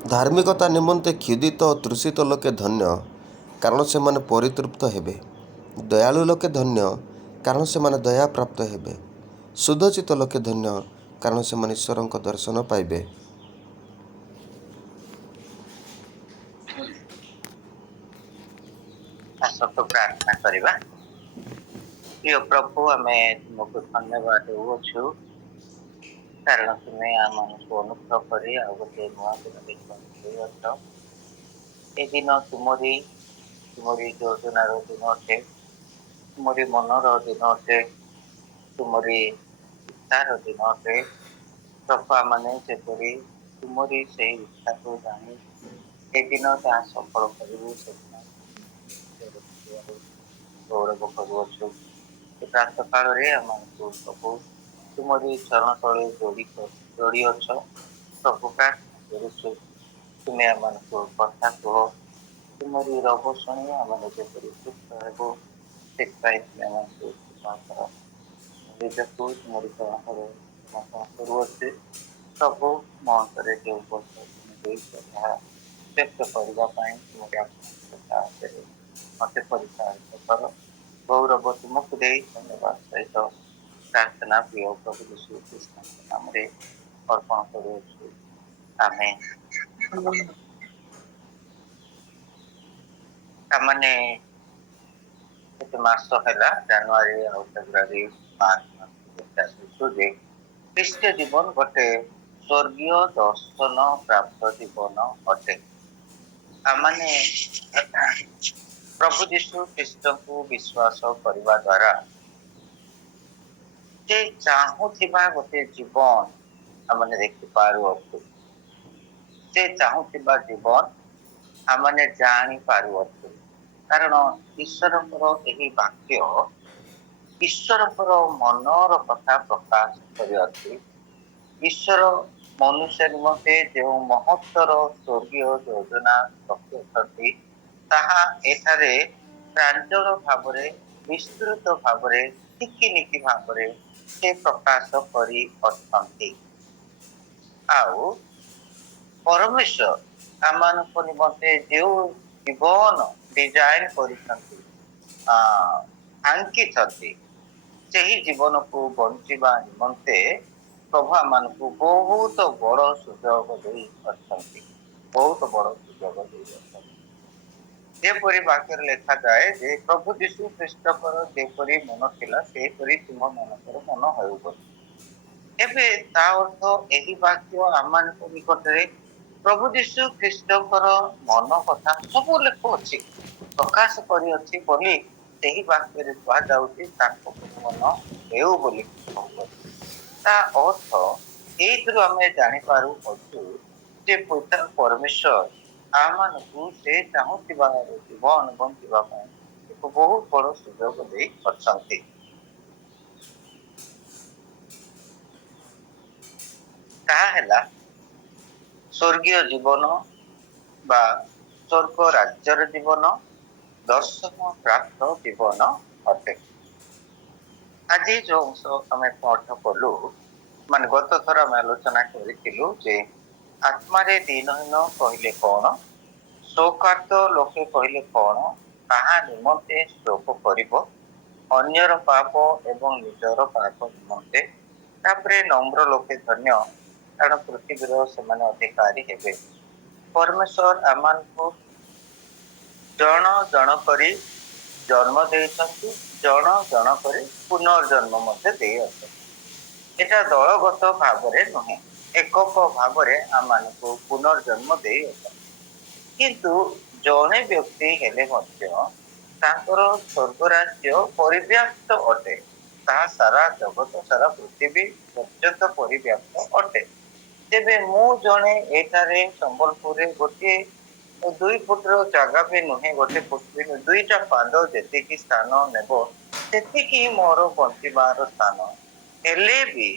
ଧାର୍ମିକତା ନିମନ୍ତେ କ୍ଷୁଧିତ ଓ ତୃଷିତ ଲୋକେ ଧନ୍ୟ, କାରଣ ସେମାନେ ପରିତୃପ୍ତ ହେବେ। ଦୟାଳୁ ଲୋକେ ଧନ୍ୟ, କାରଣ ସେମାନେ ଦୟାପ୍ରାପ୍ତ ହେବେ। ଶୁଦ୍ଧଚିତ୍ତ ଲୋକେ ଧନ୍ୟ, କାରଣ ସେମାନେ ଈଶ୍ୱରଙ୍କ ଦର୍ଶନ ପାଇବେ। ଆସନ୍ତୁ ପ୍ରାର୍ଥନା କରିବା। ପ୍ରିୟ ପ୍ରଭୁ, ଆମେ ତୁମକୁ ଧନ୍ୟବାଦ ଦେଉଅଛୁ, କାରଣ ତୁମେ ଆମମାନଙ୍କୁ ଅନୁଗ୍ରହ କରି ଆଉ ଗୋଟେ ନୂଆ ଦିନ ଦେଖିବାକୁ ଦେଇଅଛ। ଏ ଦିନ ତୁମରି ଯୋଜନାର ଦିନ ଅଟେ, ତୁମରି ମନର ଦିନ ଅଟେ, ତୁମରି ଇଚ୍ଛାର ଦିନ ଅଟେ। ପ୍ରଭୁ, ମାନେ ଯେପରି ତୁମରି ସେଇ ଇଚ୍ଛାକୁ ଜାଣି ଏ ଦିନ ତାହା ସଫଳ କରିବୁ, ସେଦିନ ଗୌରବ କରୁଅଛୁ। ଏ ପ୍ରାତଃ କାଳରେ ଆମମାନଙ୍କୁ ପ୍ରଭୁ ତୁମରି ଚରଣ ତଳେ ଯୋଡ଼ି ଅଛ। ପ୍ରଭୁ, ପ୍ରାର୍ଥନା କରୁଛୁ, ତୁମେ ଆମମାନଙ୍କୁ କଥା କୁହ, ତୁମରି ରବ ଶୁଣି ଆମେ ଯେପରି ସୁସ୍ଥ ହେବୁ, ସେଥିପାଇଁ ତୁମେ ଆମମାନଙ୍କୁ କୃପା କର। ନିଜକୁ ତୁମରି ଚରଣ ତଳେ ସମର୍ପଣ କରୁଅଛି। ପ୍ରଭୁ, ମୋ ଅନ୍ତରରେ ଯେଉଁ କଷ୍ଟ ତୁମେ ଦେଇଛ ତାହା ବ୍ୟକ୍ତ କରିବା ପାଇଁ ତୁମରି ଆପଣଙ୍କ ସାହାଯ୍ୟରେ ମତେ ପରିଚାଳିତ କର। ଗୌରବ ତୁମକୁ ଦେଇ ଧନ୍ୟବାଦ ସହିତ ପ୍ରାର୍ଥନା ପ୍ରିୟ ପ୍ରଭୁ ଯୀଶୁ ଖ୍ରୀଷ୍ଟଙ୍କ ନାମରେ ଅର୍ପଣ କରୁଅଛୁ। ଆମେନ୍। ତାମାନେ କେତେ ମାସ ହେଲା, ଜାନୁଆରୀ ଆଉ ଫେବୃଆରୀ ମାର୍ଚ୍ଚ ମାସ ଯେ ଖ୍ରୀଷ୍ଟ ଜୀବନ ଗୋଟେ ସ୍ୱର୍ଗୀୟ ଦର୍ଶନ ପ୍ରାପ୍ତ ଜୀବନ ଅଟେ। ତାମାନେ ପ୍ରଭୁ ଯୀଶୁ ଖ୍ରୀଷ୍ଟଙ୍କୁ ବିଶ୍ୱାସ କରିବା ଦ୍ୱାରା ସେ ଚାହୁଁଥିବା ଗୋଟେ ଜୀବନ ଆମେ ଦେଖିପାରୁଅଛୁ। ସେ ଚାହୁଁଥିବା ଜୀବନ ଆମେ ଜାଣିପାରୁଅଛୁ, କାରଣ ଈଶ୍ୱରଙ୍କର ଏହି ବାକ୍ୟ ଈଶ୍ୱରଙ୍କର ମନର କଥା ପ୍ରକାଶ କରିଅଛି। ଈଶ୍ୱର ମନୁଷ୍ୟ ନିମନ୍ତେ ଯେଉଁ ମହତ୍ତର ସ୍ୱର୍ଗୀୟ ଯୋଜନା ରଖିଅଛନ୍ତି, ତାହା ଏଠାରେ ପ୍ରାଞ୍ଜଳ ଭାବରେ, ବିସ୍ତୃତ ଭାବରେ, ଟିକିନିକି ଭାବରେ ସେ ପ୍ରକାଶ କରିଅଛନ୍ତି। ଆଉ ପରମେଶ୍ୱର ଆମମାନଙ୍କ ନିମନ୍ତେ ଯେଉଁ ଜୀବନ ଡିଜାଇନ କରିଛନ୍ତି, ଆଙ୍କିଛନ୍ତି, ସେହି ଜୀବନକୁ ବଞ୍ଚିବା ନିମନ୍ତେ ପ୍ରଭୁ ଆମମାନଙ୍କୁ ବହୁତ ବଡ଼ ସୁଯୋଗ ଦେଇ ଅଛନ୍ତି। ବହୁତ ବଡ଼ ସୁଯୋଗ ଦେଇ ଅଛନ୍ତି। ଯେପରି ବାକ୍ୟରେ ଲେଖାଯାଏ ଯେ ପ୍ରଭୁ ଯୀଶୁ ଖ୍ରୀଷ୍ଟଙ୍କର ଯେପରି ମନ ଥିଲା, ସେପରି ତୁମ ମାନଙ୍କର ମନ ହେଉ ବୋଲି। ଏବେ ତା ଅର୍ଥ ଏହି ବାକ୍ୟ ଆମମାନଙ୍କ ନିକଟରେ ପ୍ରଭୁ ଯୀଶୁ ଖ୍ରୀଷ୍ଟଙ୍କର ମନ କଥା ସବୁ ଲେଖୁଅଛି, ପ୍ରକାଶ କରିଅଛି ବୋଲି ସେହି ବାକ୍ୟରେ କୁହାଯାଉଛି ତାଙ୍କ ମନ ହେଉ ବୋଲି କହୁଅଛି। ତା ଅର୍ଥ ଏଇଥିରୁ ଆମେ ଜାଣିପାରୁଅଛୁ ଯେ ପିତା ପରମେଶ୍ୱର ଆମମାନଙ୍କୁ ସେ ଚାହୁଁଥିବା ଜୀବନ ବଞ୍ଚିବା ପାଇଁ ଏକ ବହୁତ ବଡ଼ ସୁଯୋଗ ଦେଇ ଅଛନ୍ତି। ତାହା ହେଲା ସ୍ୱର୍ଗୀୟ ଜୀବନ ବା ସ୍ୱର୍ଗ ରାଜ୍ୟର ଜୀବନ, ଦର୍ଶନ ପ୍ରାପ୍ତ ଜୀବନ ଅଟେ। ଆଜି ଯେଉଁ ଅଂଶ ଆମେ ପାଠ କଲୁ, ମାନେ ଗତ ଥର ଆମେ ଆଲୋଚନା କରିଥିଲୁ ଯେ ଆତ୍ମାରେ ଦିନହୀନ କହିଲେ କଣ, ଶୋକାର୍ତ୍ତ ଲୋକେ କହିଲେ କଣ, ତାହା ନିମନ୍ତେ ଶୋକ କରିବ, ଅନ୍ୟର ପାପ ଏବଂ ନିଜର ପାପ ନିମନ୍ତେ। ତାପରେ ନମ୍ର ଲୋକେ ଧନ୍ୟ, କାରଣ ପୃଥିବୀର ସେମାନେ ଅଧିକାରୀ ହେବେ। ପରମେଶ୍ୱର ଆମମାନଙ୍କୁ ଜଣ ଜଣ କରି ଜନ୍ମ ଦେଇଛନ୍ତି, ଜଣ ଜଣ କରି ପୁନର୍ଜନ୍ମ ମଧ୍ୟ ଦେଇଅଛନ୍ତି। ଏଟା ଦଳଗତ ଭାବରେ ନୁହେଁ, ଏକକ ଭାବରେ ଆମମାନଙ୍କୁ ପୁନର୍ଜନ୍ମ ଦେଇଅଛନ୍ତି। କିନ୍ତୁ ଜଣେ ବ୍ୟକ୍ତି ହେଲେ ମଧ୍ୟ ତାଙ୍କର ସ୍ୱର୍ଗ ରାଜ୍ୟ ପରିବ୍ୟାପ୍ତ ଅଟେ। ତାହା ସାରା ଜଗତ, ସାରା ପୃଥିବୀ ପର୍ଯ୍ୟନ୍ତ ପରିବ୍ୟାପ୍ତ ଅଟେ। ତେବେ ମୁଁ ଜଣେ ଏଠାରେ ସମ୍ବଲପୁରରେ ଗୋଟିଏ 2 ଫୁଟର ଜାଗା ବି ନୁହେଁ, ଗୋଟେ ଫୁଟ ବି ନୁହେଁ, 2ଟା ପାଦ ଯେତିକି ସ୍ଥାନ ନେବ ସେତିକି ମୋର ବଞ୍ଚିବାର ସ୍ଥାନ ହେଲେ ବି,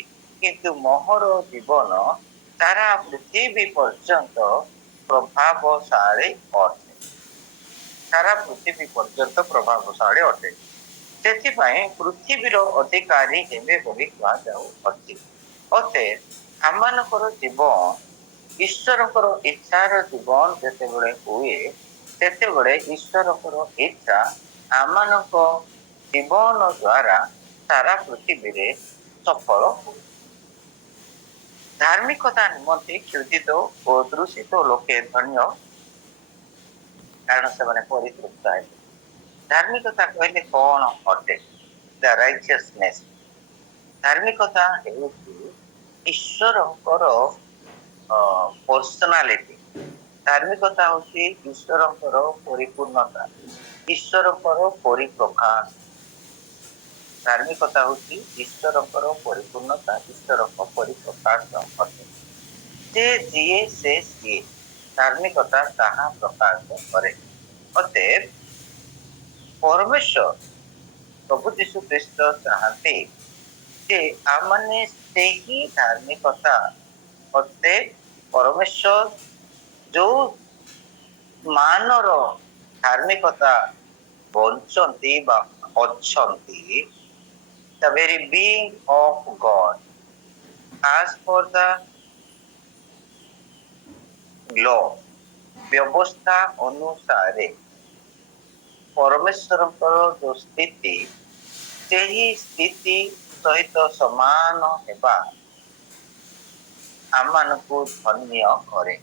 କିନ୍ତୁ ମୋହର ଜୀବନ ସାରା ପୃଥିବୀ ପର୍ଯ୍ୟନ୍ତ ପ୍ରଭାବଶାଳୀ ଅଟେ। ସାରା ପୃଥିବୀ ପର୍ଯ୍ୟନ୍ତ ପ୍ରଭାବଶାଳୀ ଅଟେ। ସେଥିପାଇଁ ପୃଥିବୀର ଅଧିକାରୀ ହେବେ ବୋଲି କୁହାଯାଉଅଛି। ଅତଏବ ଆମମାନଙ୍କର ଜୀବନ ଈଶ୍ୱରଙ୍କର ଇଚ୍ଛାର ଜୀବନ ଯେତେବେଳେ ହୁଏ ସେତେବେଳେ ଈଶ୍ୱରଙ୍କର ଇଚ୍ଛା ଆମମାନଙ୍କ ଜୀବନ ଦ୍ୱାରା ସାରା ପୃଥିବୀରେ ସଫଳ ହୁଏ। ଧାର୍ମିକତା ନିମନ୍ତେ କ୍ଷୁଧିତ ଓ ଦୂଷିତ ଲୋକେ ଧନ୍ୟ, କାରଣ ସେମାନେ ପରିତୃପ୍ତ ହେବେ। ଧାର୍ମିକତା କହିଲେ କଣ ଅଟେ? ଦ ରାଇଚିୟସନେସ୍। ଧାର୍ମିକତା ହେଉଛି ଈଶ୍ୱରଙ୍କର ପର୍ସନାଲିଟି। ଧାର୍ମିକତା ହେଉଛି ଈଶ୍ୱରଙ୍କର ପରିପୂର୍ଣ୍ଣତା, ଈଶ୍ୱରଙ୍କର ପରିପ୍ରକାଶ। ଧାର୍ମିକତା ହେଉଛି ଈଶ୍ୱରଙ୍କର ପରିପୂର୍ଣ୍ଣତା, ଈଶ୍ୱରଙ୍କ ପରିପ୍ରକାଶ ଅଟେ। ସେ ଯିଏ ସେ ସିଏ, ଧାର୍ମିକତା ତାହା ପ୍ରକାଶ କରେ। ଅତଏବ ପରମେଶ୍ୱର ପ୍ରଭୁ ଯୀଶୁ ଖ୍ରୀଷ୍ଟ ଚାହାନ୍ତି ଯେ ଆମମାନେ ସେହି ଧାର୍ମିକତା ଅଟେ। ପରମେଶ୍ୱର ଯୋଉ ମାନର ଧାର୍ମିକତା ବଞ୍ଚନ୍ତି ବା ଅଛନ୍ତି, the very being of God as per the law, ବ୍ୟବସ୍ଥା ଅନୁସାରେ ପରମେଶ୍ୱରଙ୍କର ଯୋଉ ସ୍ଥିତି, ସେହି ସ୍ଥିତି ସହିତ ସମାନ ହେବା ଆମମାନଙ୍କୁ ଧନ୍ୟ କରେ।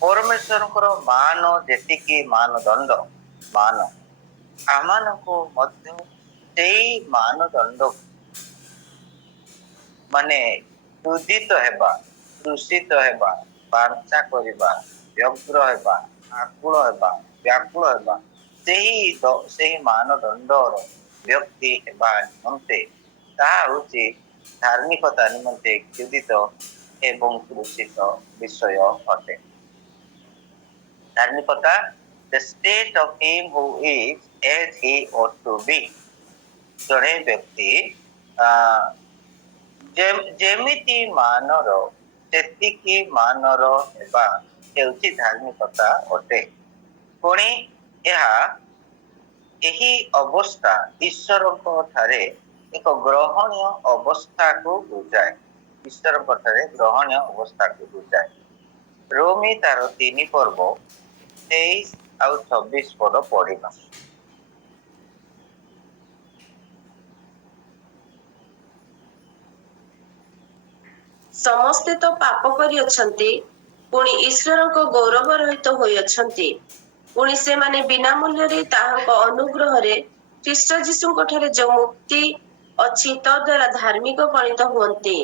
ପରମେଶ୍ୱରଙ୍କର ମାନ ଯେତିକି ମାନଦଣ୍ଡ ମାନ, ଆମମାନଙ୍କୁ ମଧ୍ୟ ସେଇ ମାନଦଣ୍ଡ ମାନେ କ୍ରୋଧିତ ହେବା, ଦୂଷିତ ହେବା, ବାଞ୍ଛା କରିବା, ବ୍ୟଗ୍ର ହେବା, ଆକୁଳ ହେବା, ବ୍ୟାକୁଳ ହେବା, ସେହି ମାନଦଣ୍ଡର ବ୍ୟକ୍ତି ହେବା ନିମନ୍ତେ ତାହା ହେଉଛି ଧାର୍ମିକତା ନିମନ୍ତେ କ୍ଷୁଧିତ ଏବଂ ଦୂଷିତ ବିଷୟ ଅଟେ। ଧାର୍ମିକତା the state of him who is as he ought to be। ଜଣେ ବ୍ୟକ୍ତି ଯେମିତି ମାନର ସେତିକି ମାନର ହେବା ହେଉଛି ଧାର୍ମିକତା ଅଟେ। ପୁଣି ଏହି ଅବସ୍ଥା ଈଶ୍ୱରଙ୍କ ଠାରେ ଏକ ଗ୍ରହଣୀୟ ଅବସ୍ଥାକୁ ବୁଝାଏ। ଈଶ୍ୱରଙ୍କ ଠାରେ ଗ୍ରହଣୀୟ ଅବସ୍ଥାକୁ ବୁଝାଏ। ରୋମୀ ତାର 3 ପର୍ବ 23 ଆଉ 24 ପଦ ପଢିବା। ସମସ୍ତେ ତ ପାପ କରିଅଛନ୍ତି, ପୁଣି ଈଶ୍ୱରଙ୍କ ଗୌରବ ରହିତ ହୋଇଅଛନ୍ତି। ପୁଣି ସେମାନେ ବିନା ମୂଲ୍ୟରେ ତାହାଙ୍କ ଅନୁଗ୍ରହରେ ଖ୍ରୀଷ୍ଟ ଯୀଶୁଙ୍କ ଠାରେ ଯେଉଁ ମୁକ୍ତି ଅଛି ତଦ୍ୱାରା ଧାର୍ମିକ ଗଣିତ ହୁଅନ୍ତି।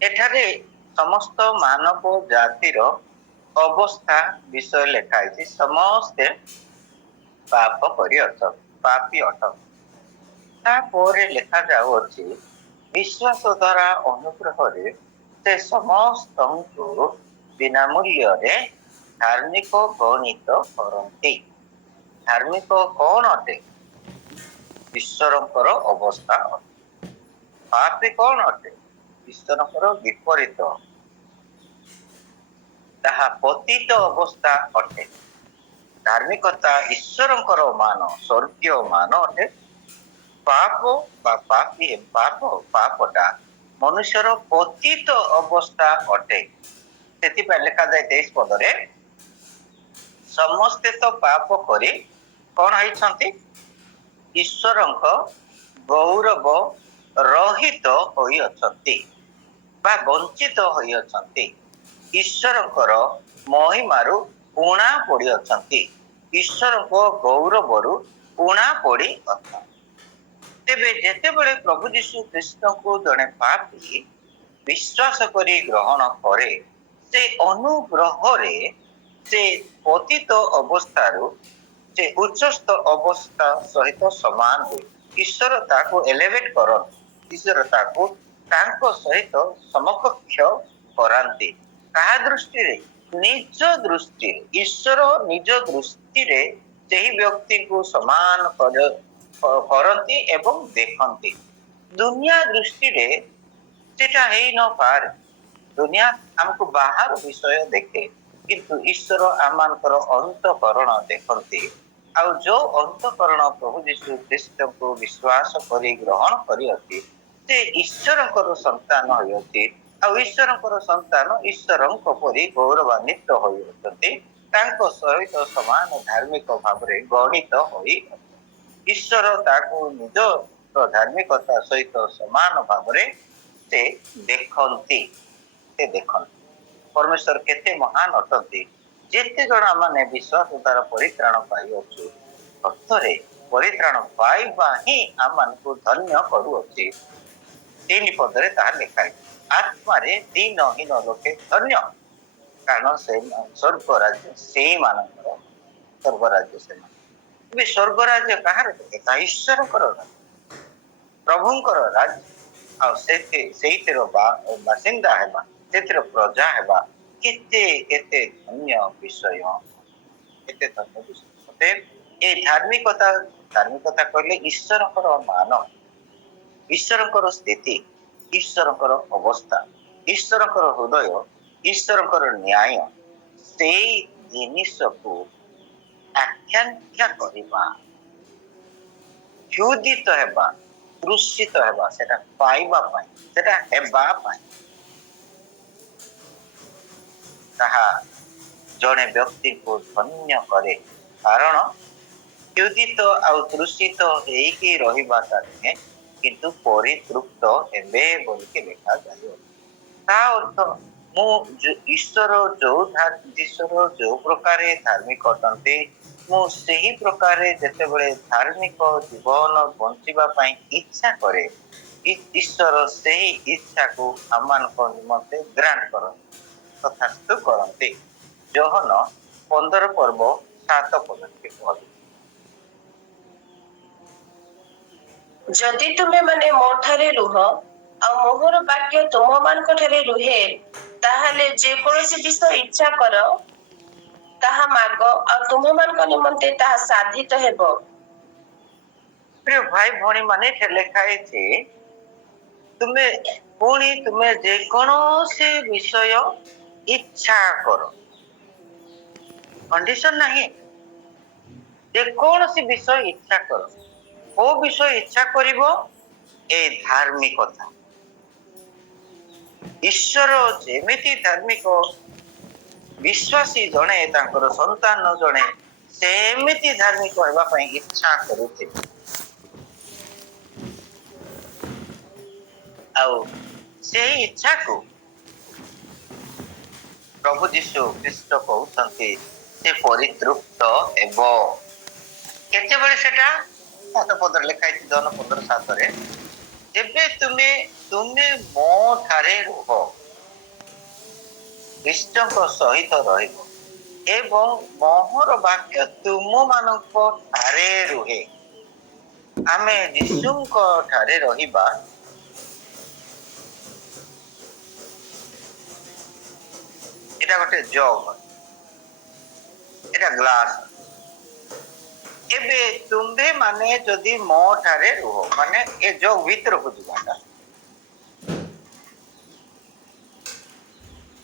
ଏଠାରେ ସମସ୍ତ ମାନବ ଜାତିର ଅବସ୍ଥା ବିଷୟ ଲେଖା ହେଇଛି। ସମସ୍ତେ ପାପ କରିଅଛନ୍ତି, ପାପୀ ଅଟନ୍ତି। ତାପରେ ଲେଖା ଯାଉଅଛି ବିଶ୍ୱାସ ଦ୍ୱାରା ଅନୁଗ୍ରହରେ ସେ ସମସ୍ତଙ୍କୁ ବିନା ମୂଲ୍ୟରେ ଧାର୍ମିକ ଗଣିତ କରନ୍ତି। ଧାର୍ମିକ କଣ ଅଟେ? ଈଶ୍ୱରଙ୍କର ଅବସ୍ଥା ଅଟେ। ପାପୀ କଣ ଅଟେ? ଈଶ୍ୱରଙ୍କର ବିପରୀତ, ତାହା ପତିତ ଅବସ୍ଥା ଅଟେ। ଧାର୍ମିକତା ଈଶ୍ୱରଙ୍କର ମାନ, ସ୍ୱର୍ଗୀୟ ମାନ ଅଟେ। ପାପ ବା ପାପଟା ମନୁଷ୍ୟର ପତିତ ଅବସ୍ଥା ଅଟେ। ସେଥିପାଇଁ ଲେଖାଯାଏ 23 ପଦରେ, ସମସ୍ତେ ତ ପାପ କରି କଣ ହେଇଛନ୍ତି? ଈଶ୍ୱରଙ୍କ ଗୌରବ ରହିତ ହୋଇଅଛନ୍ତି ବା ବଞ୍ଚିତ ହୋଇଅଛନ୍ତି। ଈଶ୍ୱରଙ୍କର ମହିମାରୁ ଊଣା ପଡ଼ିଅଛନ୍ତି, ଈଶ୍ୱରଙ୍କ ଗୌରବରୁ ଊଣା ପଡ଼ି ଅଛନ୍ତି। ତେବେ ଯେତେବେଳେ ପ୍ରଭୁ ଯୀଶୁ ଖ୍ରୀଷ୍ଟଙ୍କୁ ଜଣେ ପାପୀ ବିଶ୍ୱାସ କରି ଗ୍ରହଣ କରେ, ସେ ଅନୁଗ୍ରହରେ ସେ ପତିତ ଅବସ୍ଥାରୁ ସେ ଉଚ୍ଚସ୍ଥ ଅବସ୍ଥା ସହିତ ସମାନ ହୁଏ। ଈଶ୍ୱର ତାକୁ ଏଲିଭେଟ୍ କରନ୍ତି, ଈଶ୍ୱର ତାକୁ ତାଙ୍କ ସହିତ ସମକକ୍ଷ କରାନ୍ତି। କାହା ଦୃଷ୍ଟିରେ? ନିଜ ଦୃଷ୍ଟିରେ। ଈଶ୍ୱର ନିଜ ଦୃଷ୍ଟିରେ ସେହି ବ୍ୟକ୍ତିକୁ ସମାନ କରନ୍ତି ଏବଂ ଦେଖନ୍ତି। ଦୁନିଆ ଦୃଷ୍ଟିରେ ସେଟା ହେଇ ନପାରେ। ଦୁନିଆ ଆମକୁ ବାହାର ବିଷୟ ଦେଖେ, କିନ୍ତୁ ଈଶ୍ୱର ଆମମାନଙ୍କର ଅନ୍ତଃକରଣ ଦେଖନ୍ତି। ଆଉ ଯୋଉ ଅନ୍ତଃକରଣ ପ୍ରଭୁ ଯୀଶୁ ଖ୍ରୀଷ୍ଟଙ୍କୁ ବିଶ୍ୱାସ କରି ଗ୍ରହଣ କରିଅଛି ସେ ଈଶ୍ୱରଙ୍କର ସନ୍ତାନ ହୋଇଅଛି। ଆଉ ଈଶ୍ୱରଙ୍କର ସନ୍ତାନ ଈଶ୍ୱରଙ୍କ ପରି ଗୌରବାନ୍ୱିତ ହୋଇଅଛନ୍ତି। ତାଙ୍କ ସହିତ ସମାନ ଧାର୍ମିକ ଭାବରେ ଗଣିତ ହୋଇ ଈଶ୍ୱର ତାକୁ ନିଜ ଧାର୍ମିକତା ସହିତ ସମାନ ଭାବରେ ସେ ଦେଖନ୍ତି। ପରମେଶ୍ୱର କେତେ ମହାନ ଅଟନ୍ତି। ଯେତେ ଜଣ ଆମେ ବିଶ୍ୱାସ ଦ୍ୱାରା ପରିତ୍ରାଣ ପାଇଅଛୁ, ଅର୍ଥରେ ପରିତ୍ରାଣ ପାଇବା ହିଁ ଆମମାନଙ୍କୁ ଧନ୍ୟ କରୁଅଛି। 3 ପଦରେ ତାହା ଲେଖା ହେଇଛି। ଆତ୍ମାରେ ଦୀନହୀନ ଲୋକେ ଧନ୍ୟ, କାରଣ ସେ ସ୍ୱର୍ଗ ରାଜ୍ୟ ସେଇମାନଙ୍କର। ସ୍ୱର୍ଗ ରାଜ୍ୟ ସେମାନେ। ଏବେ ସ୍ୱର୍ଗ ରାଜ୍ୟ କାହାର? ଏହା ଈଶ୍ୱରଙ୍କର ରାଜ୍ୟ, ପ୍ରଭୁଙ୍କର ରାଜ୍ୟ। ଆଉ ସେଇଥିର ବାସିନ୍ଦା ହେବା, ସେଥିର ପ୍ରଜା ହେବା କେତେ କେତେ ଧନ୍ୟ ବିଷୟ, କେତେ ଧନ୍ୟ ବିଷୟ। ଏ ଧାର୍ମିକତା କହିଲେ ଈଶ୍ୱରଙ୍କର ମାନ, ଈଶ୍ୱରଙ୍କର ସ୍ଥିତି, ଈଶ୍ୱରଙ୍କର ଅବସ୍ଥା, ଈଶ୍ୱରଙ୍କର ହୃଦୟ, ଈଶ୍ୱରଙ୍କର ନ୍ୟାୟ, ସେଇ ଜିନିଷକୁ ଆକାଂକ୍ଷା କରିବା, କ୍ଷୁଧିତ ହେବା, ତୃଷିତ ହେବା, ସେଟା ପାଇବା ପାଇଁ, ସେଟା ହେବା ପାଇଁ, ତାହା ଜଣେ ବ୍ୟକ୍ତିକୁ ଧନ୍ୟ କରେ। କାରଣ କ୍ଷୁଧିତ ଆଉ ତୃଷିତ ହେଇକି ରହିବାଟା ନୁହେଁ, କିନ୍ତୁ ପରିତୃପ୍ତ ହେବେ ବୋଲିକି ଲେଖାଯାଏ। ତା ଅର୍ଥ ମୁଁ ଈଶ୍ୱର ଯୋଉ ପ୍ରକାରେ ଧାର୍ମିକ ଅଟନ୍ତି, ମୁଁ ସେହି ପ୍ରକାରେ ଯେତେବେଳେ ଧାର୍ମିକ ଜୀବନ ବଞ୍ଚିବା ପାଇଁ ଇଚ୍ଛା କରେ, ଈଶ୍ୱର ସେହି ଇଚ୍ଛାକୁ ଆମମାନଙ୍କ ନିମନ୍ତେ ଗ୍ରାଣ୍ଟ କରନ୍ତି, ତଥାସ୍ତୁ କରନ୍ତି। ଯୋହନ 15 ପର୍ବ 7 ପଦ ଟିକେ କୁହନ୍ତୁ। ଯଦି ତୁମେ ମାନେ ମୋ ଠାରେ ରୁହ ଆଉ ମୋହର ବାକ୍ୟ ତୁମ ମାନଙ୍କ ଠାରେ ରୁହେ, ତାହେଲେ ଯେକୌଣସି ବିଷୟ ଇଚ୍ଛା କର ତାହା ମାଗ, ଆଉ ତୁମମାନଙ୍କ ନିମନ୍ତେ ତାହା ସାଧିତ ହେବ। ପ୍ରିୟ ଭାଇ ଭଉଣୀ ମାନେ, ଲେଖା ହେଇଛି ତୁମେ ଯେକୌଣସି ବିଷୟ ଇଚ୍ଛା କର, କଣ୍ଡିସନ ନାହିଁ। ଯେକୌଣସି ବିଷୟ ଇଚ୍ଛା କର। କୋଉ ବିଷୟ ଇଚ୍ଛା କରିବ? ଏ ଧାର୍ମିକତା। ଈଶ୍ୱର ଯେମିତି ଧାର୍ମିକ, ବିଶ୍ୱାସୀ ଜଣେ ତାଙ୍କର ସନ୍ତାନ ଜଣେ ସେମିତି ଧାର୍ମିକ ହେବା ପାଇଁ ଇଚ୍ଛା କରୁଥିଲେ। ଆଉ ସେଇ ଇଚ୍ଛାକୁ ପ୍ରଭୁ ଯୀଶୁ ଖ୍ରୀଷ୍ଟ କହୁଛନ୍ତି ସେ ପରିତୃପ୍ତ ହେବ। କେତେବେଳେ ସେଟା? 7 ପଦରେ ଲେଖା ହେଇଛି, ଜନ 15:7। ଯେବେ ତୁମେ ମୋ ଠାରେ ରୁହ, ଖ୍ରୀଷ୍ଟଙ୍କ ସହିତ ରହିବ ଏବଂ ମୋହର ବାକ୍ୟ ତୁମମାନଙ୍କ ଠାରେ ରୁହେ। ଆମେ ଯୀଶୁଙ୍କ ଠାରେ ରହିବା, ଏଟା ଗୋଟେ ଜଗ, ଏଟା ଗ୍ଲାସ। ଏବେ ତୁମ୍ଭେ ମାନେ ଯଦି ମୋ ଠାରେ ରୁହ, ମାନେ ଏ ଜଗ ଭିତରକୁ ଯିବାଟା,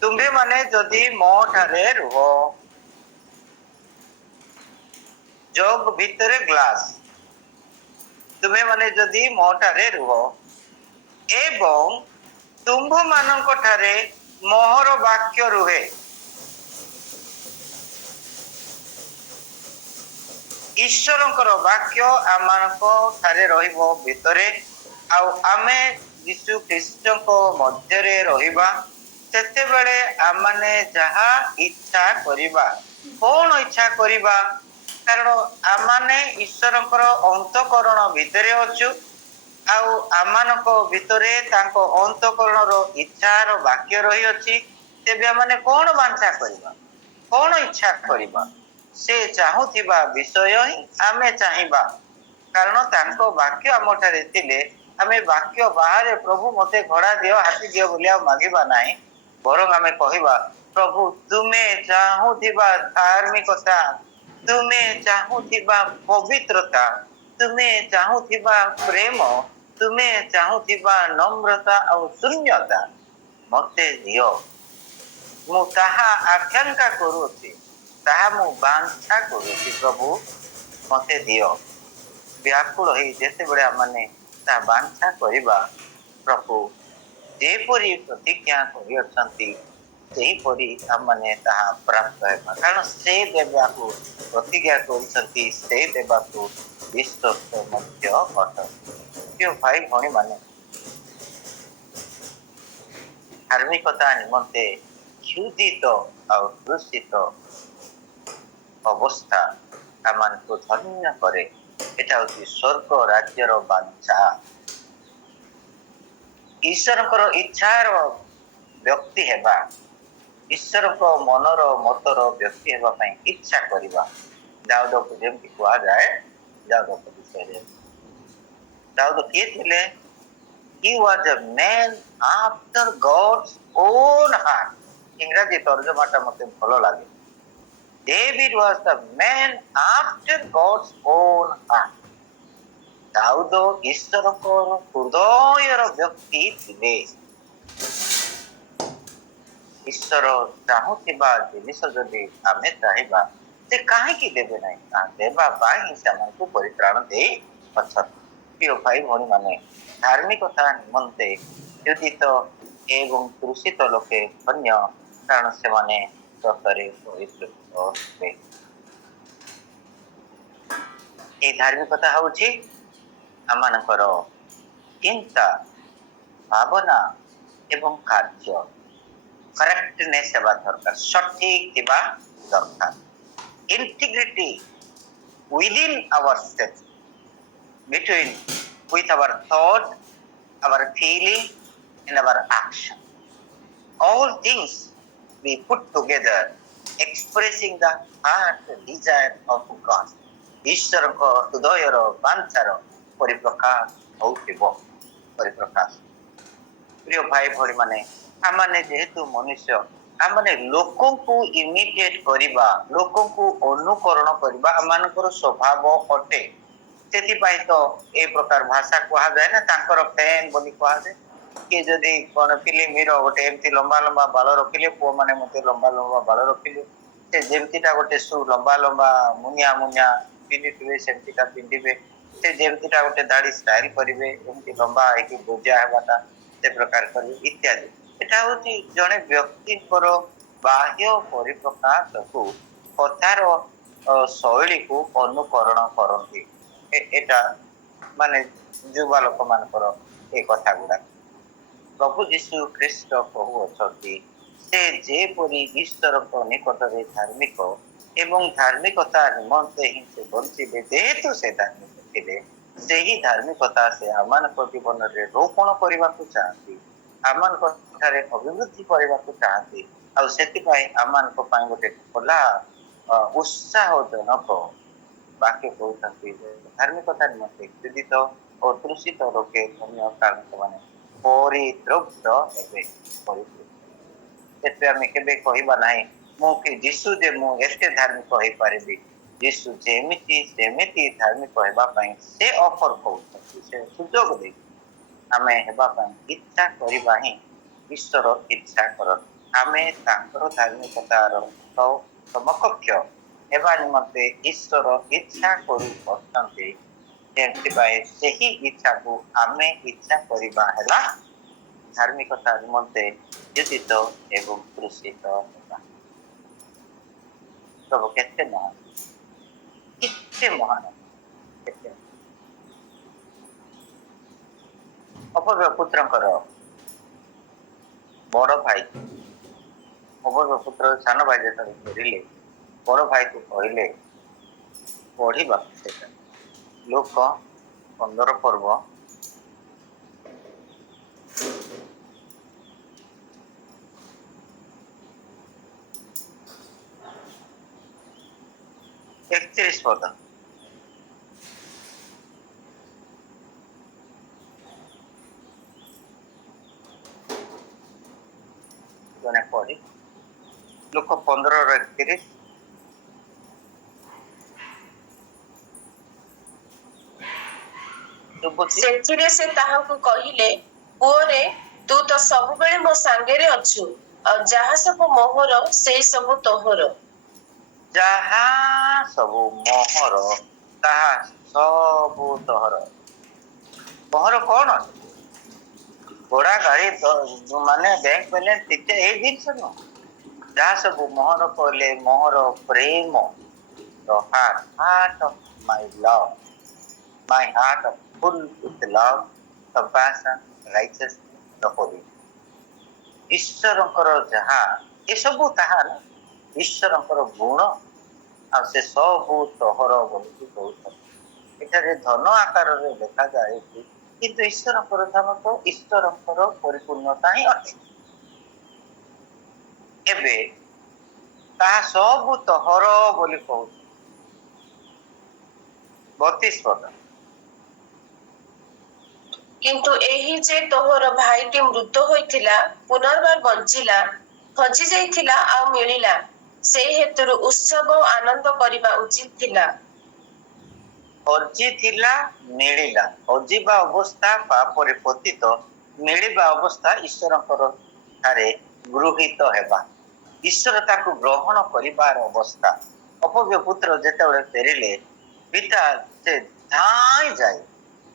ତୁମ୍ଭେ ମାନେ ଯଦି ମୋ ଠାରେ ରୁହ, ଜଗ ଭିତରେ ଗ୍ଲାସ, ତୁମେ ମାନେ ଯଦି ମୋ ଠାରେ ରୁହ ଏବଂ ତୁମ୍ଭ ମାନଙ୍କ ଠାରେ ମୋହର ବାକ୍ୟ ରୁହେ। ଈଶ୍ୱରଙ୍କର ବାକ୍ୟ ଆମମାନଙ୍କ ଠାରେ ରହିବ ଭିତରେ, ଆଉ ଆମେ ଯୀଶୁ ଖ୍ରୀଷ୍ଟଙ୍କ ମଧ୍ୟରେ ରହିବା। ସେତେବେଳେ ଆମମାନେ ଯାହା ଇଚ୍ଛା କରିବା, କଣ ଇଚ୍ଛା କରିବା? କାରଣ ଆମମାନେ ଈଶ୍ୱରଙ୍କର ଅନ୍ତଃକରଣ ଭିତରେ ଅଛୁ, ଆଉ ଆମମାନଙ୍କ ଭିତରେ ତାଙ୍କ ଅନ୍ତଃକରଣର ଇଚ୍ଛାର ବାକ୍ୟ ରହିଅଛି। ତେବେ ଆମମାନେ କଣ ବାଞ୍ଛା କରିବା, କଣ ଇଚ୍ଛା କରିବା? ସେ ଚାହୁଁଥିବା ବିଷୟ ହିଁ ଆମେ ଚାହିଁବା। କାରଣ ତାଙ୍କ ବାକ୍ୟ ଆମ ଠାରେ ଥିଲେ ଆମେ ବାକ୍ୟ ବାହାରେ ପ୍ରଭୁ ମତେ ଘୋଡ଼ା ଦିଅ, ହାତୀ ଦିଅ ବୋଲି ଆଉ ମାଗିବା ନାହିଁ। ବରଂ ଆମେ କହିବା, ପ୍ରଭୁ ତୁମେ ଚାହୁଁଥିବା ଧାର୍ମିକତା, ତୁମେ ଚାହୁଁଥିବା ପବିତ୍ରତା, ତୁମେ ଚାହୁଁଥିବା ପ୍ରେମ, ତୁମେ ଚାହୁଁଥିବା ନମ୍ରତା ଆଉ ଶୂନ୍ୟତା ମତେ ଦିଅ। ମୁଁ ତାହା ଆକାଂକ୍ଷା କରୁଅଛି, ତାହା ମୁଁ ବାଞ୍ଛା କରୁଛି। ପ୍ରଭୁ ମତେ ଦିଅ। ବ୍ୟାକୁଳ ହେଇ ଯେତେବେଳେ ଆମମାନେ ତା ବାଞ୍ଛା କରିବା, ପ୍ରଭୁ ଯେପରି ପ୍ରତିଜ୍ଞା କରିଅଛନ୍ତି ସେହିପରି ଆମମାନେ ତାହା ପ୍ରାପ୍ତ ହେବା। କାରଣ ସେ ଦେବାକୁ ପ୍ରତିଜ୍ଞା କରିଛନ୍ତି, ସେ ଦେବାକୁ ବିଶ୍ୱସ୍ତ ମଧ୍ୟ ଅଟନ୍ତି। ପ୍ରିୟ ଭାଇ ଭଉଣୀ ମାନେ, ଧାର୍ମିକତା ନିମନ୍ତେ କ୍ଷୁଧିତ ଆଉ ତୃଷିତ ଅବସ୍ଥା ଆମମାନଙ୍କୁ ଧନ୍ୟ କରେ। ଏଟା ହଉଛି ସ୍ୱର୍ଗ ରାଜ୍ୟର ବାଞ୍ଛା। ଈଶ୍ୱରଙ୍କର ଇଚ୍ଛାର ବ୍ୟକ୍ତି ହେବା, ଈଶ୍ୱରଙ୍କ ମନର ମତର ବ୍ୟକ୍ତି ହେବା ପାଇଁ ଇଚ୍ଛା କରିବା। ଦାଉଦକୁ ଯେମିତି କୁହାଯାଏ, ଦାଉଦଙ୍କ ବିଷୟରେ, ଦାଉଦ କିଏ ଥିଲେ? He was a man after God's own heart. ଇଂରାଜୀ ତର୍ଜମାଟା ମତେ ଭଲ ଲାଗେ। David was the man after God's own heart. ଦାଉଦ ଈଶ୍ୱରଙ୍କ ହୃଦୟର ବ୍ୟକ୍ତି ଥିଲେ। ଈଶ୍ୱର ଚାହୁଁଥିବା ଜିନିଷ ଯଦି ଆମେ ଚାହିଁବା, ସେ କାହିଁକି ଦେବେ ନାହିଁ? ଦେବା ପାଇଁ ହିଁ ସେମାନଙ୍କୁ ପରିତ୍ରାଣ ଦେଇ ଅଛନ୍ତି। ପ୍ରିୟ ଭାଇ ଭଉଣୀ ମାନେ, ଧାର୍ମିକତା ନିମନ୍ତେ କ୍ଷୁଧିତ ଏବଂ ତୃଷିତ ଲୋକେ ଧନ୍ୟ, କାରଣ ସେମାନେ ସତରେ ପରିତୃପ୍ତ ହେବେ। এই ଧାର୍ମିକତା ହଉଛି ଆମମାନଙ୍କର ଚିନ୍ତା, ଭାବନା ଏବଂ କାର୍ଯ୍ୟ କରେକ୍ଟନେସ୍ ହେବା ଦରକାର, ସଠିକ ଥିବା ଦରକାର। Integrity within ourselves, between with our thought, our feeling and our action. All things we put together, expressing the heart desire of God. ଈଶ୍ୱରଙ୍କ ହୃଦୟର ବାଞ୍ଛାର ପରିପ୍ରକାଶ ହେଉଥିବ, ପରିପ୍ରକାଶ। ପ୍ରିୟ ଭାଇ ଭଉଣୀ ମାନେ, ଆମମାନେ ଯେହେତୁ ମନୁଷ୍ୟ, ଆମମାନେ ଲୋକଙ୍କୁ ଇମିଟେଟ୍ କରିବା, ଲୋକଙ୍କୁ ଅନୁକରଣ କରିବା ଆମମାନଙ୍କର ସ୍ୱଭାବ ଅଟେ। ସେଥିପାଇଁ ତ ଏ ପ୍ରକାର ଭାଷା କୁହାଯାଏ ନା, ତାଙ୍କର ଫ୍ୟାନ୍ ବୋଲି କୁହାଯାଏ। କିଏ ଯଦି କଣ ଫିଲ୍ମ ହିରୋ ଗୋଟେ ଏମିତି ଲମ୍ବା ଲମ୍ବା ବାଳ ରଖିଲେ, ପୁଅମାନେ ମୋତେ ଲମ୍ବା ଲମ୍ବା ବାଳ ରଖିଲେ, ସେ ଯେମିତିଟା ଗୋଟେ ଲମ୍ବା ଲମ୍ବା ମୁନିଆ ମୁନିଆ ପିନ୍ଧିଥିବେ ସେମିତିଟା ପିନ୍ଧିବେ, ସେ ଯେମିତିଟା ଗୋଟେ ଦାଢ଼ି ଷ୍ଟାଇଲ କରିବେ, ଏମିତି ଲମ୍ବା ହେଇକି ବୋଜା ହେବାଟା ସେ ପ୍ରକାର କରିବେ ଇତ୍ୟାଦି। ଏଟା ହଉଛି ଜଣେ ବ୍ୟକ୍ତିଙ୍କର ବାହ୍ୟ ପରିପ୍ରକାଶକୁ, କଥାର ଶୈଳୀକୁ ଅନୁକରଣ କରନ୍ତି। ଏଟା ମାନେ ଯୁବା ଲୋକମାନଙ୍କର ଏ କଥା ଗୁଡାକ। ପ୍ରଭୁ ଯୀଶୁ ଖ୍ରୀଷ୍ଟ କହୁଅଛନ୍ତି, ସେ ଯେପରି ଈଶ୍ୱରଙ୍କ ନିକଟରେ ଧାର୍ମିକ ଏବଂ ଧାର୍ମିକତା ନିମନ୍ତେ ହିଁ ସେ ବଞ୍ଚିବେ, ଯେହେତୁ ସେ ଧାର୍ମିକ ଥିଲେ, ସେହି ଧାର୍ମିକତା ସେ ଆମମାନଙ୍କ ଜୀବନରେ ରୋପଣ କରିବାକୁ ଚାହାନ୍ତି, ଆମମାନଙ୍କ ଠାରେ ଅଭିବୃଦ୍ଧି କରିବାକୁ ଚାହାନ୍ତି। ଆଉ ସେଥିପାଇଁ ଆମମାନଙ୍କ ପାଇଁ ଗୋଟେ ଖୋଲା ଉତ୍ସାହଜନକ ବାକ୍ୟ କହୁଛନ୍ତି ଯେ ଧାର୍ମିକତା ନିମନ୍ତେ କ୍ଷୁଧିତ ଓ ତୃଷିତ ଲୋକେ ଧନ୍ୟ, କାରଣ ସେମାନେ ପରିତୃପ୍ତ ହେବେ। ସେଥିରେ ଆମେ କେବେ କହିବା ନାହିଁ ମୁଁ କି ଯୀଶୁ ଯେ ମୁଁ ଏତେ ଧାର୍ମିକ ହେଇପାରିବି। ଯୀଶୁ ଯେମିତି ସେମିତି ଧାର୍ମିକ ହେବା ପାଇଁ ସେ ଅଫର କରୁଛନ୍ତି, ସେ ସୁଯୋଗ ଦେଇ ଆମେ ହେବା ପାଇଁ ଇଚ୍ଛା କରିବା ହିଁ ଈଶ୍ୱର ଇଚ୍ଛା କରନ୍ତି। ଆମେ ତାଙ୍କର ଧାର୍ମିକତାର ସମକକ୍ଷ ହେବା ନିମନ୍ତେ ଈଶ୍ୱର ଇଚ୍ଛା କରୁଅଛନ୍ତି। ସେଥିପାଇଁ ସେହି ଇଚ୍ଛାକୁ ଆମେ ଇଚ୍ଛା କରିବା ହେଲା ଧାର୍ମିକତା ନିମନ୍ତେ କ୍ଷୁଧିତ ଏବଂ ତୃଷିତ ହେବା। ପ୍ରଭୁ କେତେ ମହାନ, କେତେ ମହାନ, କେତେ ଅପବ୍ୟ ପୁତ୍ରଙ୍କର ବଡ ଭାଇ, ଅପବ୍ୟ ପୁତ୍ର ସାନ ଭାଇ ଯେତେବେଳେ ଫେରିଲେ, ବଡ ଭାଇକୁ କହିଲେ ପଢିବାକୁ। ସେଟା ଲୋକ 15 ପର୍ବ 31 ପଦ। ଜଣେ ପଢି ଲୋକ 15:31। ସେଥିରେ ସେ ତାହାକୁ କହିଲେ, ପୁଅରେ ତୁ ତ ସବୁବେଳେ ମୋ ସାଙ୍ଗରେ ଅଛୁ, ଆଉ ଯାହା ସବୁ ମୋହର ସେଇ ସବୁ ତୋହର। ଯାହା ସବୁ ମୋହର ତାହା ସବୁ ତୋହର। ମୋହର କଣ? ଘୋଡ଼ା ଗାଡ଼ି ମାନେ ବ୍ୟାଙ୍କ ବାଲାନ୍ସ ଟିକେ ଏଇ ଜିନିଷ ନୁହଁ। ଯାହା ସବୁ ମୋହର କହିଲେ ମୋହର ପ୍ରେମ, the heart of my love, my heart of full with love, compassion, righteousness, the holy. ଈଶ୍ୱରଙ୍କର ଯାହା ଏସବୁ ତାହା ନା ଈଶ୍ୱରଙ୍କର ଗୁଣ, ଆଉ ସେ ସବୁ ତୋହର ବୋଲିକି କହୁଛନ୍ତି। ଏଠାରେ ଧନ ଆକାରରେ ଦେଖାଯାଏ କିନ୍ତୁ ଈଶ୍ୱରଙ୍କର ଧନ ତ ଈଶ୍ୱରଙ୍କର ପରିପୂର୍ଣ୍ଣତା ହିଁ ଅଟେ। ଏବେ ତାହା ସବୁ ତୋହର ବୋଲି କହୁଛି। 32 ପଦ। କିନ୍ତୁ ଏହି ଯେ ତୋହର ଭାଇଟି ମୃତ ହୋଇଥିଲା ପୁନର୍ବାର ବଞ୍ଚିଲା, ହଜି ଯାଇଥିଲା ଆଉ ମିଳିଲା, ସେହି ହେତୁରୁ ଉତ୍ସବ ଓ ଆନନ୍ଦ କରିବା ଉଚିତ ଥିଲା। ହଜିଥିଲା ମିଳିଲା। ହଜିବା ଅବସ୍ଥା ପାପରେ ପତିତ, ମିଳିବା ଅବସ୍ଥା ଈଶ୍ୱରଙ୍କର ଠାରେ ଗୃହୀତ ହେବା, ଈଶ୍ୱର ତାକୁ ଗ୍ରହଣ କରିବାର ଅବସ୍ଥା। ଅପବ୍ୟ ପୁତ୍ର ଯେତେବେଳେ ଫେରିଲେ ପିତା ସେ ଧାଇଁ ଯାଇ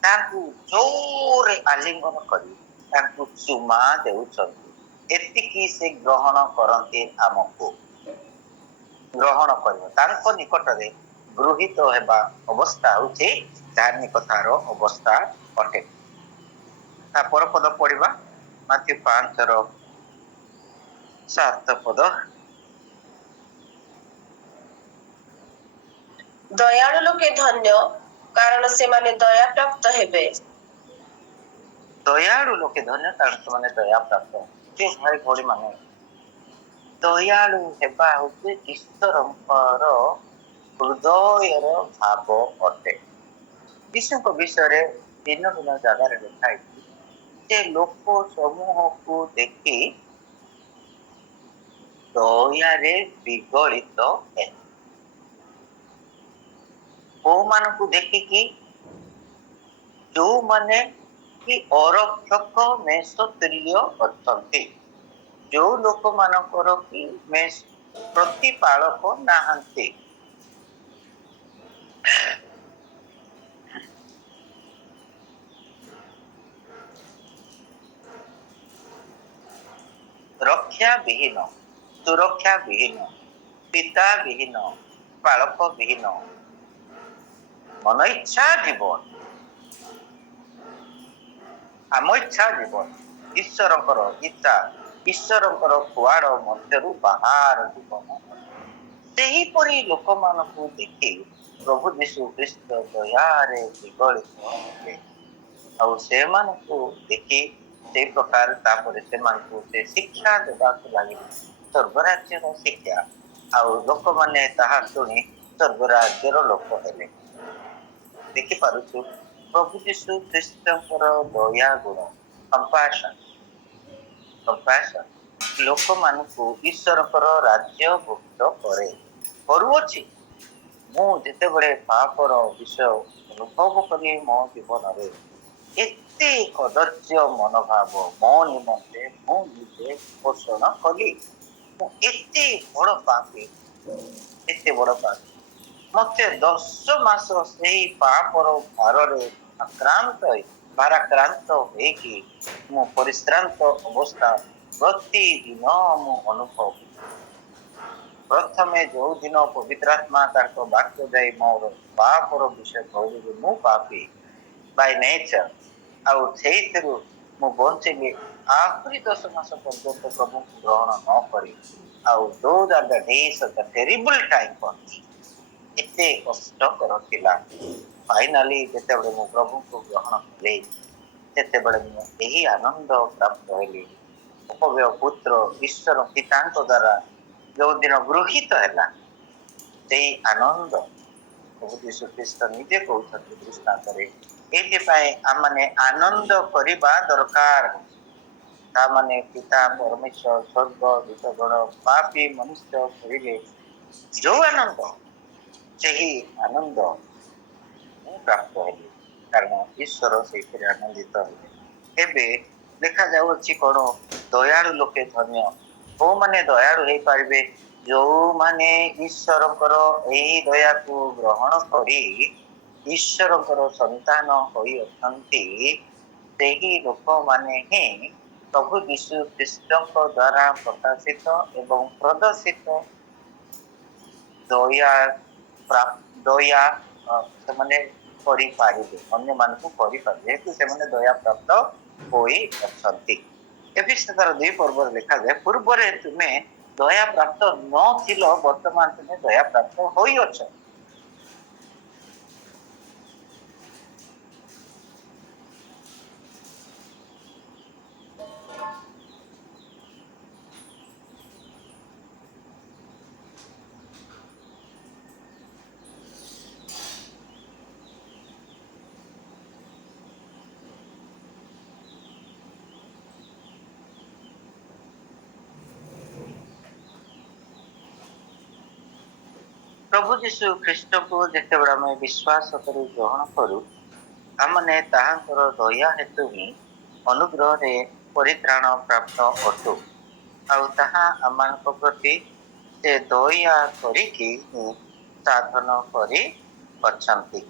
ତାଙ୍କୁ ଜୋରେ ଆଲିଙ୍ଗନ କରି ତାଙ୍କୁ ଚୁମା ଦେଉଛନ୍ତି। ଏତିକି ସେ ଗ୍ରହଣ କରନ୍ତି, ଆମକୁ ଗ୍ରହଣ କରିବ। ତାଙ୍କ ନିକଟରେ ଗୃହୀତ ହେବା ଅବସ୍ଥା ହଉଛି ଧାର୍ମିକତାର ଅବସ୍ଥା ଅଟେ। ତା ପର ପଦ ପଢିବା, ମାଥ୍ୟୁ 5:7 ପଦ। ଦୟାଳୁ ଲୋକେ ଧନ୍ୟ, କାରଣ ସେମାନେ ଦୟା ପ୍ରାପ୍ତ ହେବେ। ଦୟାଳୁ ଲୋକେ ଧନ୍ୟ, କାରଣ ସେମାନେ ଦୟା ପ୍ରାପ୍ତ। ଯେ ଭାଇ ଭଉଣୀ ମାନେ, ଦୟାଳୁ ହେବା ହଉଛି ଈଶ୍ୱରଙ୍କର ହୃଦୟର ଭାବ ଅଟେ। ଯୀଶୁଙ୍କ ବିଷୟରେ ଭିନ୍ନ ଭିନ୍ନ ଜାଗାରେ ଲେଖା ହେଇଛି ଯେ ଲୋକ ସମୂହକୁ ଦେଖି ଦୟାରେ ବିଗଳିତ ହେଲେ। କୋଉମାନଙ୍କୁ ଦେଖିକି? ଯୋଉମାନେ କି ଅରକ୍ଷକ ମେଷତୁଲ୍ୟ ଅଛନ୍ତି, ଯୋଉ ଲୋକମାନଙ୍କର କି ପ୍ରତିପାଳକ ନାହାନ୍ତି। ରକ୍ଷା ବିହୀନ, ସୁରକ୍ଷା ବିହୀନ, ପିତା ବିହୀନ, ପାଳକ ବିହୀନ, ମନ ଇଚ୍ଛା ଜୀବନ, ଆମ ଇଚ୍ଛା ଜୀବନ, ଈଶ୍ୱରଙ୍କର ଇଚ୍ଛା, ଈଶ୍ୱରଙ୍କର କୁଆଡ ମଧ୍ୟରୁ ବାହାର ଜୀବନ। ସେହିପରି ଲୋକମାନଙ୍କୁ ଦେଖି ପ୍ରଭୁ ଯୀଶୁ ଖ୍ରୀଷ୍ଟ ଦୟାରେ ବିଗଳିତ ହେଲେ। ଆଉ ସେମାନଙ୍କୁ ଦେଖି ସେଇ ପ୍ରକାର ତାପରେ ସେମାନଙ୍କୁ ସେ ଶିକ୍ଷା ଦେବାକୁ ଲାଗିଲେ, ସ୍ୱର୍ଗରାଜ୍ୟର ଶିକ୍ଷା। ଆଉ ଲୋକମାନେ ତାହା ଶୁଣି ସ୍ୱର୍ଗରାଜ୍ୟର ଲୋକ ହେଲେ। ଦେଖିପାରୁଛୁ ପ୍ରଭୁ ଯୀଶୁ ଖ୍ରୀଷ୍ଟଙ୍କର ଦୟା ଗୁଣ, କମ୍ପାସନ ଲୋକମାନଙ୍କୁ ଈଶ୍ୱରଙ୍କର ରାଜ୍ୟଭୁକ୍ତ କରୁଅଛି। ମୁଁ ଯେତେବେଳେ ପାପର ବିଷୟ ଅନୁଭବ କରି ମୋ ଜୀବନରେ ଏତେ କଦର୍ଯ୍ୟ ମନୋଭାବ ମୋ ନିମନ୍ତେ ମୁଁ ନିଜେ ପୋଷଣ କଲି। ମୁଁ ଏତେ ବଡ ପାପୀ, ଏତେ ବଡ ପାପୀ। ମତେ 10 ମାସ ସେହି ପାପର ଭାରରେ ଭାରାକ୍ରାନ୍ତ ହେଇକି ମୁଁ ପରିଶ୍ରାନ୍ତ ଅବସ୍ଥା ପ୍ରତିଦିନ ମୁଁ ଅନୁଭବ। ପ୍ରଥମେ ଯୋଉ ଦିନ ପବିତ୍ର ଆତ୍ମା ତାଙ୍କ ବାକ୍ୟ ଯାଇ ମୋର ପାପର ବିଷୟ କହିଲେ ଯେ ମୁଁ ପାପୀ ବାଇ ନେଚର, ଆଉ ସେଇଥିରୁ ମୁଁ ବଞ୍ଚିଲି। ଆହୁରି 10 ମାସ ପର୍ଯ୍ୟନ୍ତ ପ୍ରଭୁଙ୍କୁ ଗ୍ରହଣ ନ କରି, ଆଉ those are the days of the terrible time for me। ଏତେ କଷ୍ଟକର ଥିଲା। ଫାଇନାଲି ଯେତେବେଳେ ମୁଁ ପ୍ରଭୁଙ୍କୁ ଗ୍ରହଣ କଲି, ସେତେବେଳେ ମୁଁ ଏହି ଆନନ୍ଦ ପ୍ରାପ୍ତ ହେଲି। ଅପବ୍ୟୟ ପୁତ୍ର ଈଶ୍ୱର ପିତାଙ୍କ ଦ୍ୱାରା ଯୋଉ ଦିନ ଗୃହୀତ ହେଲା, ସେଇ ଆନନ୍ଦ ପ୍ରଭୁ ଯୀଶୁ ଖ୍ରୀଷ୍ଟ ନିଜେ କହୁଛନ୍ତି ଦୃଷ୍ଟାନ୍ତରେ। ଏଇଥିପାଇଁ ଆମମାନେ ଆନନ୍ଦ କରିବା ଦରକାର। ତାମାନେ ପିତା ପରମେଶ୍ୱର, ସ୍ୱର୍ଗ, ଦୂତଗଣ, ପାପୀ ମନୁଷ୍ୟ କହିଲେ ଯୋଉ ଆନନ୍ଦ, ସେହି ଆନନ୍ଦ ମୁଁ ପ୍ରାପ୍ତ ହେଲି, କାରଣ ଈଶ୍ୱର ସେଇଥିରେ ଆନନ୍ଦିତ ହେଲେ। ଏବେ ଦେଖାଯାଉଅଛି କଣ? ଦୟାଳୁ ଲୋକେ ଧନ୍ୟ। କୋଉମାନେ ଦୟାଳୁ ହେଇପାରିବେ? ଯୋଉମାନେ ଈଶ୍ୱରଙ୍କର ଏହି ଦୟାକୁ ଗ୍ରହଣ କରି ଈଶ୍ୱରଙ୍କର ସନ୍ତାନ ହୋଇଅଛନ୍ତି, ସେହି ଲୋକମାନେ ହିଁ ପ୍ରଭୁ ଯୀଶୁ ଖ୍ରୀଷ୍ଟଙ୍କ ଦ୍ୱାରା ପ୍ରକାଶିତ ଏବଂ ପ୍ରଦର୍ଶିତ ଦୟା ଦୟା ସେମାନେ କରିପାରିବେ, ଅନ୍ୟମାନଙ୍କୁ କରିପାରିବେ, ଯେହେତୁ ସେମାନେ ଦୟା ପ୍ରାପ୍ତ ହୋଇଅଛନ୍ତି। ଏଫେସୀୟ 2 ପର୍ବରେ ଲେଖାଯାଏ, ପୂର୍ବରେ ତୁମେ ଦୟା ପ୍ରାପ୍ତ ନଥିଲ, ବର୍ତ୍ତମାନ ତୁମେ ଦୟା ପ୍ରାପ୍ତ ହୋଇଅଛ। ପ୍ରଭୁ ଯୀଶୁ ଖ୍ରୀଷ୍ଟକୁ ଯେତେବେଳେ ଆମେ ବିଶ୍ୱାସ କରି ଗ୍ରହଣ କରୁ, ଆମମାନେ ତାହାଙ୍କର ଦୟା ହେତୁ ହିଁ ଅନୁଗ୍ରହରେ ପରିତ୍ରାଣ ପ୍ରାପ୍ତ ଅଟୁ। ଆଉ ତାହା ଆମମାନଙ୍କ ପ୍ରତି ସେ ଦୟା କରିକି ହିଁ ସାଧନ କରି ଅଛନ୍ତି।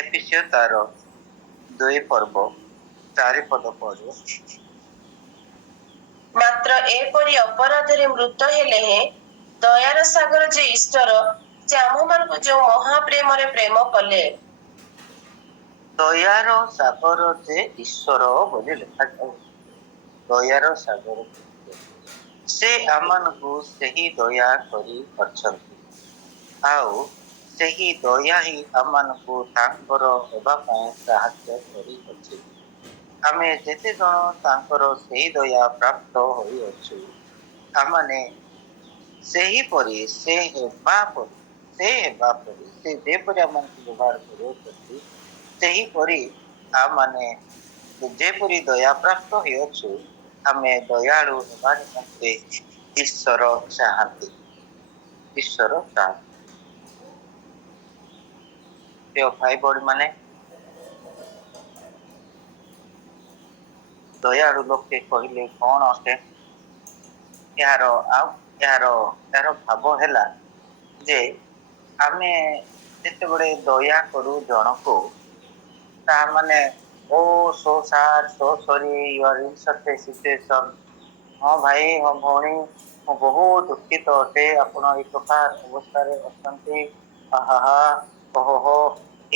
ଏଫେସୀୟ 2 ପର୍ବ 4 ପଦ ପଢ଼ୁ। ମାତ୍ର ଏପରି ଅପରାଧରେ ମୃତ ହେଲେ ହେଁ ଦୟାର ସାଗର ଯେ ଈଶ୍ୱର, ସେ ଆମମାନଙ୍କୁ ଯେଉଁ ମହାପ୍ରେମରେ ପ୍ରେମ କଲେ। ଦୟାର ସାଗର ଯେ ଈଶ୍ୱର ବୋଲି ଲେଖାଯାଏ। ଦୟାର ସାଗର ସେ ଆମମାନଙ୍କୁ ସେହି ଦୟା କରି ଅଛନ୍ତି, ଆଉ ସେହି ଦୟା ହିଁ ଆମମାନଙ୍କୁ ତାଙ୍କର ହେବା ପାଇଁ ସାହାଯ୍ୟ କରିଅଛି। ଆମେ ଯେତେ ଜଣ ତାଙ୍କର ସେହି ଦୟା ପ୍ରାପ୍ତ ହୋଇଅଛୁ, ଆମମାନେ ସେହିପରି ସେ ହେବା ପରି ସେ ଯେପରି ଆମମାନଙ୍କୁ ବ୍ୟବହାର କରୁଅଛନ୍ତି, ସେହିପରି ଆମମାନେ ଯେପରି ଦୟା ପ୍ରାପ୍ତ ହୋଇଅଛୁ, ଆମେ ଦୟାଳୁ ହେବା ନିମନ୍ତେ ଈଶ୍ୱର ଚାହାନ୍ତି। ପ୍ରିୟ ଭାଇ ଭଉଣୀ ମାନେ, ଦୟାଳୁ ଲୋକେ କହିଲେ କଣ ଅଟେ? ଏହାର ଭାବ ହେଲା ଯେ ଆମେ ଯେତେବେଳେ ଦୟା କରୁ ଜଣକୁ, ତାହା ମାନେ so sir so sorry you're in such a situation, ହଁ ଭାଇ ହଁ ଭଉଣୀ, ମୁଁ ବହୁତ ଦୁଃଖିତ ଅଟେ, ଆପଣ ଏଇ ପ୍ରକାର ଅବସ୍ଥାରେ ଅଛନ୍ତି,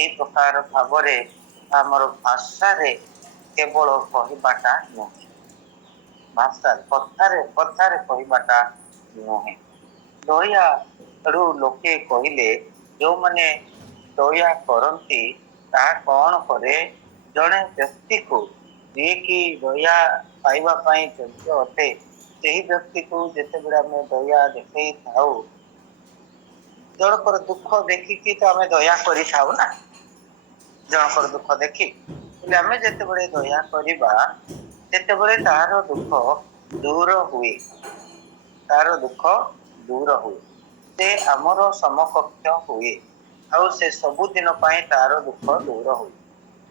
ଏଇ ପ୍ରକାର ଭାବରେ ଆମର ଭାଷାରେ କେବଳ କହିବାଟା ନୁହେଁ, କଥାରେ କହିବାଟା ନୁହେଁ। ଦୟାଳୁ ଲୋକେ କହିଲେ, ଯୋଉମାନେ ଦୟା କରନ୍ତି ତାହା କଣ କରେ? ଜଣେ ବ୍ୟକ୍ତିକୁ ଯିଏକି ଦୟା ପାଇବା ପାଇଁ ଯୋଗ୍ୟ ଅଟେ, ସେହି ବ୍ୟକ୍ତିକୁ ଯେତେବେଳେ ଆମେ ଦୟା ଦେଖେଇଥାଉ, ଜଣଙ୍କର ଦୁଃଖ ଦେଖିକି ତ ଆମେ ଦୟା କରିଥାଉ ନା, ଜଣଙ୍କର ଦୁଃଖ ଦେଖି। ହେଲେ ଆମେ ଯେତେବେଳେ ଦୟା କରିବା, ସେତେବେଳେ ତାର ଦୁଃଖ ଦୂର ହୁଏ। ସେ ଆମର ସମକକ୍ଷ ହୁଏ, ଆଉ ସେ ସବୁଦିନ ପାଇଁ ତାର ଦୁଃଖ ଦୂର ହୁଏ।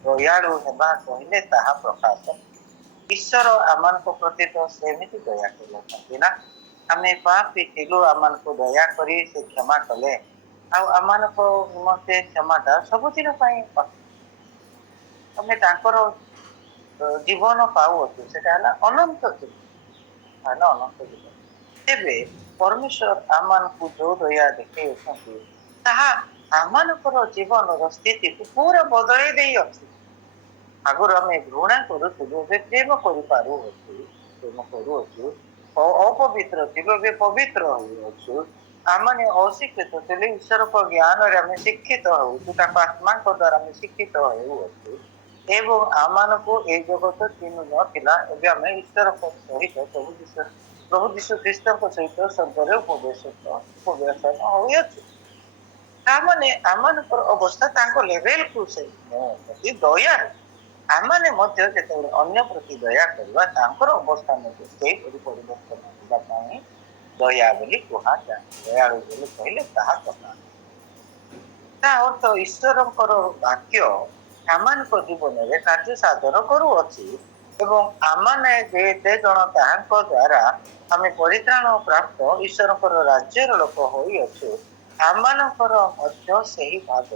ଦୟାଳୁ ହେବା କହିଲେ ତାହା ପ୍ରକାଶ। ଈଶ୍ୱର ଆମମାନଙ୍କ ପ୍ରତି ତ ସେମିତି ଦୟା କରୁଛନ୍ତି ନା। ଆମେ ପାପୀ ଥିଲୁ, ଆମମାନଙ୍କୁ ଦୟା କରି ସେ କ୍ଷମା କଲେ, ଆଉ ଆମମାନଙ୍କ ନିମନ୍ତେ କ୍ଷମାଟା ସବୁଦିନ ପାଇଁ ଆମେ ତାଙ୍କର ଜୀବନ ପାଉଅଛୁ, ସେଟା ହେଲା ଅନନ୍ତ ଜୀବନ। ତେବେ ପରମେଶ୍ୱର ଆମମାନଙ୍କୁ ଯୋଉ ଦୟା ଦେଖେଇଅଛନ୍ତି, ତାହା ଆମମାନଙ୍କର ଜୀବନର ସ୍ଥିତିକୁ ପୁରା ବଦଳେଇ ଦେଇଅଛି। ଆଗରୁ ଆମେ ଘୃଣା କରୁଥିଲୁ, ଏବେ ପ୍ରେମ କରୁଅଛୁ। ଅପବିତ୍ର ଥିଲୁ, ଏବେ ପବିତ୍ର ହୋଇଅଛୁ। ଆମମାନେ ଅଶିକ୍ଷିତ ଥିଲେ, ଈଶ୍ୱରଙ୍କ ଜ୍ଞାନରେ ଆମେ ଶିକ୍ଷିତ ହେଉଛୁ, ତାଙ୍କ ଆତ୍ମାଙ୍କ ଦ୍ୱାରା ଆମେ ଶିକ୍ଷିତ ହେଉଅଛୁ। ଏବଂ ଆମମାନଙ୍କୁ ଏଇ ଜଗତ ଚିହ୍ନୁ ନଥିଲା, ଏବେ ଆମେ ଈଶ୍ୱରଙ୍କ ସହିତ ପ୍ରଭୁ ଯୀଶୁ ଖ୍ରୀଷ୍ଟଙ୍କ ସହିତ ସ୍ୱର୍ଗରେ ଉପବେଶନ ହୋଇଅଛୁ। ତାମାନେ ଆମମାନଙ୍କର ଅବସ୍ଥା ତାଙ୍କ ଲେଭେଲକୁ ସେ ନେଉଛନ୍ତି ଦୟାରେ। ଆମମାନେ ମଧ୍ୟ ଯେତେବେଳେ ଅନ୍ୟ ପ୍ରତି ଦୟା କରିବା, ତାଙ୍କର ଅବସ୍ଥା ମଧ୍ୟ ସେହିପରି ପରିବର୍ତ୍ତନ ହେବା ପାଇଁ ଦୟା ବୋଲି କୁହାଯାଏ। ଦୟାଳୁ ବୋଲି କହିଲେ ତାହା କଥା। ତା ଅର୍ଥ ଈଶ୍ୱରଙ୍କର ବାକ୍ୟ ଆମମାନଙ୍କ ଜୀବନରେ କାର୍ଯ୍ୟ ସାଧନ କରୁଅଛି, ଏବଂ ଆମମାନେ ଯେତେ ଜଣ ତାହାଙ୍କ ଦ୍ୱାରା ଆମେ ପରିତ୍ରାଣ ପ୍ରାପ୍ତ ଈଶ୍ୱରଙ୍କର ରାଜ୍ୟର ଲୋକ ହୋଇଅଛୁ, ଆମମାନଙ୍କର ମଧ୍ୟ ସେହି ଭାବ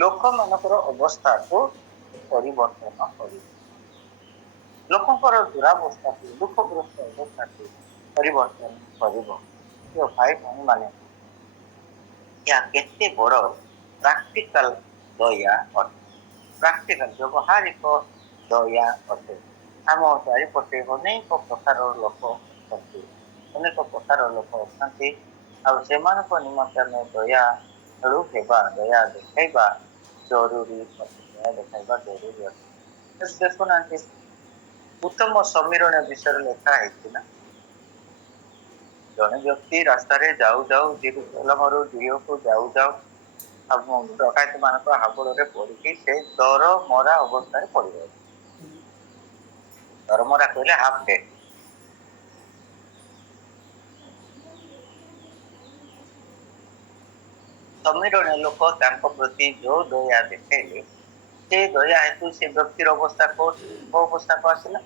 ଲୋକମାନଙ୍କର ଅବସ୍ଥାକୁ ପରିବର୍ତ୍ତନ କରିବ। ଲୋକଙ୍କର ଦୁରାବସ୍ଥାକୁ ଦୁଃଖଗ୍ରସ୍ତ ଅବସ୍ଥାକୁ ପରିବର୍ତ୍ତନ କରିବ। ପ୍ରିୟ ଭାଇ ଭଉଣୀମାନେ, ଏହା କେତେ ବଡ଼ ପ୍ରାକ୍ଟିକାଲ ଦୟା ଅଟେ। ପ୍ରାକ୍ଟିକାଲ ବ୍ୟବହାରିକ ଦୟା ଅଟେ। ଆମ ଚାରିପଟେ ଅନେକ ପ୍ରକାରର ଲୋକ ଅଛନ୍ତି, ଅନେକ ପ୍ରକାରର ଲୋକ ଅଛନ୍ତି, ଆଉ ସେମାନଙ୍କ ନିମନ୍ତେ ଆମେ ଦୟାଳୁ ହେବା, ଦୟା ଦେଖାଇବା ଜରୁରୀ ଅଟେ। ଦୟା ଦେଖାଇବା ଜରୁରୀ ଅଟେ। ଦେଖୁନାହାନ୍ତି, ଉତ୍ତମ ସମୀରଣ ବିଷୟରେ ଲେଖା ହେଇଛି ନା, ଜଣେ ବ୍ୟକ୍ତି ରାସ୍ତାରେ ଯାଉ ଯାଉ ଜେରୁସାଲେମରୁ ଯରିହୋକୁ ଯାଉ ଯାଉ ଡକାୟତ ମାନଙ୍କ ହାବୁଡ଼ରେ ପଡିକି ସେ ଦରମରା ଅବସ୍ଥାରେ ପଡିଯାଉଛି। ଦରମରା କହିଲେ ହାଫ ଡେଡ୍। ସମୀରଣୀ ଲୋକ ତାଙ୍କ ପ୍ରତି ଯୋଉ ଦୟା ଦେଖେଇଲେ, ସେ ଦୟା ହେତୁ ସେ ବ୍ୟକ୍ତିର ଅବସ୍ଥା କୋଉ ଅବସ୍ଥାକୁ ଆସିଲା,